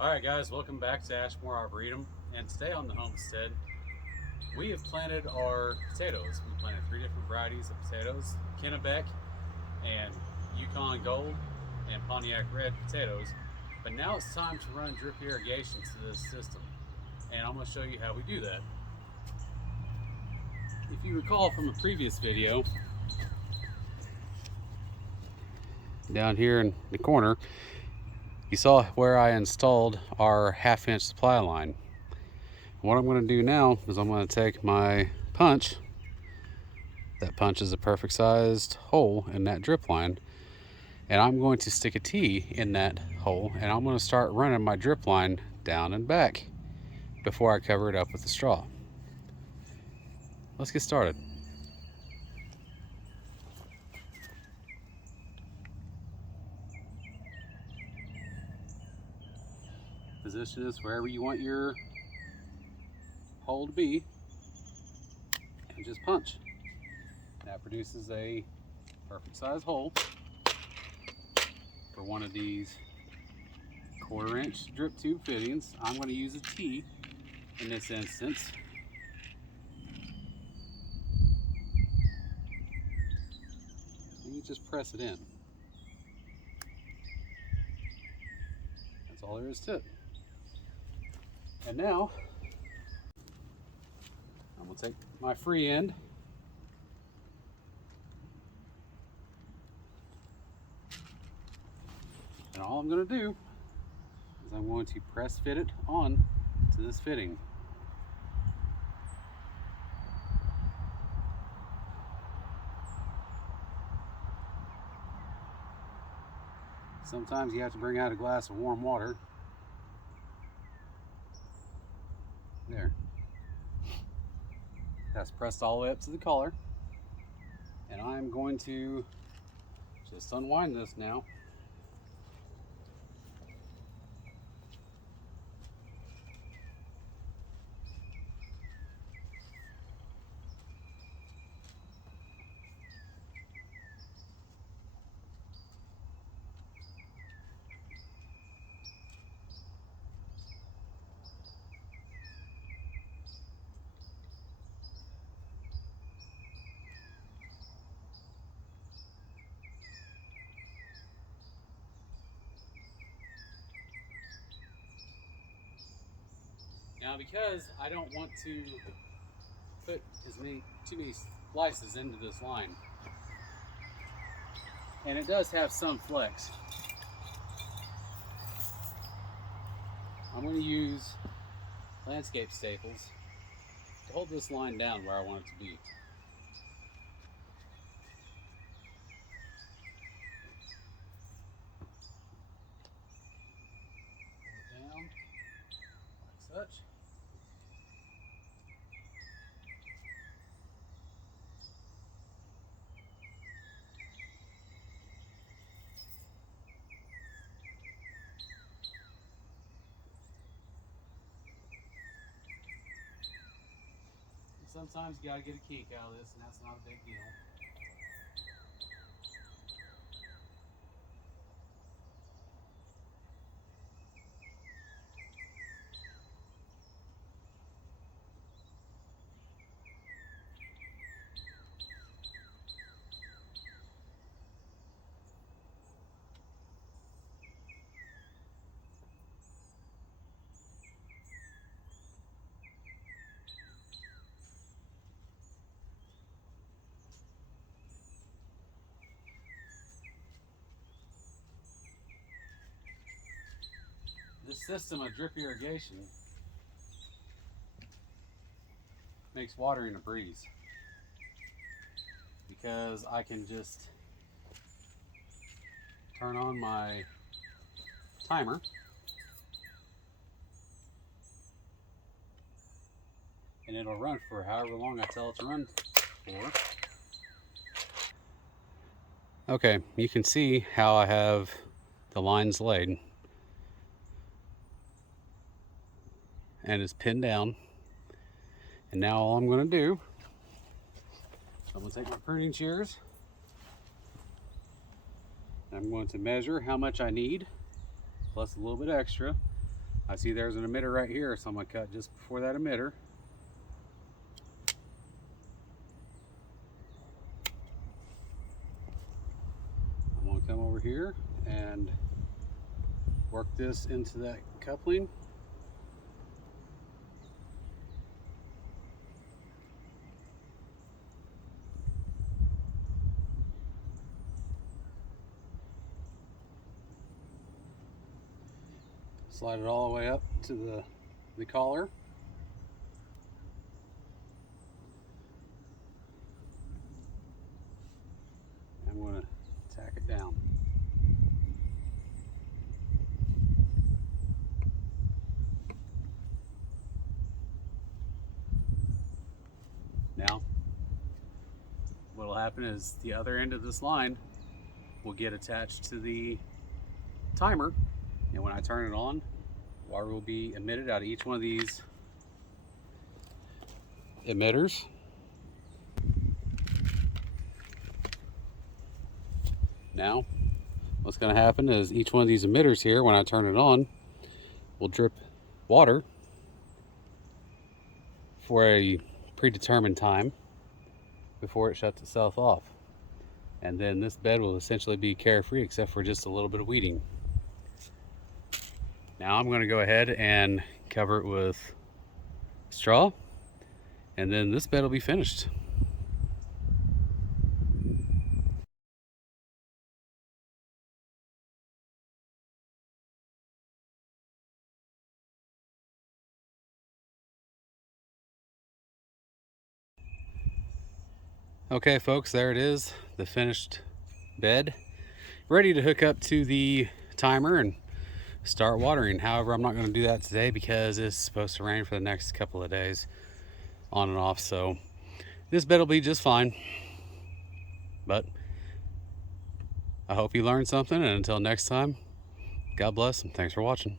Alright guys, welcome back to Ashmore Arboretum, and today on the homestead we have planted our potatoes. We planted 3 different varieties of potatoes: Kennebec and Yukon Gold and Pontiac Red potatoes. But now it's time to run drip irrigation to this system, and I'm going to show you how we do that. If you recall from a previous video, down here in the corner, you saw where I installed our 1/2-inch supply line. What I'm going to do now is I'm going to take my punch. That punch is a perfect sized hole in that drip line, and I'm going to stick a T in that hole, and I'm going to start running my drip line down and back before I cover it up with the straw. Let's get started. Position this wherever you want your hole to be, and just punch. That produces a perfect size hole for one of these 1/4-inch drip tube fittings. I'm going to use a T in this instance. And you just press it in. That's all there is to it. And now I'm going to take my free end and all I'm going to do is I'm going to press fit it on to this fitting. Sometimes you have to bring out a glass of warm water. There. That's pressed all the way up to the collar. And I'm going to just unwind this now. Now, because I don't want to put too many slices into this line, and it does have some flex, I'm going to use landscape staples to hold this line down where I want it to be. Hold it down like such. Sometimes you gotta get a kick out of this, and that's not a big deal. This system of drip irrigation makes watering a breeze, because I can just turn on my timer and it'll run for however long I tell it to run for. Okay, you can see how I have the lines laid, and it's pinned down. And now all I'm going to do, I'm going to take my pruning shears, and I'm going to measure how much I need, plus a little bit extra, I see there's an emitter right here, so I'm gonna cut just before that emitter. I'm gonna come over here and work this into that coupling. Slide it all the way up to the collar. I'm going to tack it down. Now, what will happen is the other end of this line will get attached to the timer, and when I turn it on, water will be emitted out of each one of these emitters. Now, what's going to happen is each one of these emitters here, when I turn it on, will drip water for a predetermined time before it shuts itself off. And then this bed will essentially be carefree except for just a little bit of weeding. Now I'm going to go ahead and cover it with straw, and then this bed will be finished. Okay folks, there it is, the finished bed, ready to hook up to the timer and start watering. However, I'm not going to do that today because it's supposed to rain for the next couple of days on and off, so this bed will be just fine. But I hope you learned something, and until next time, God bless and thanks for watching.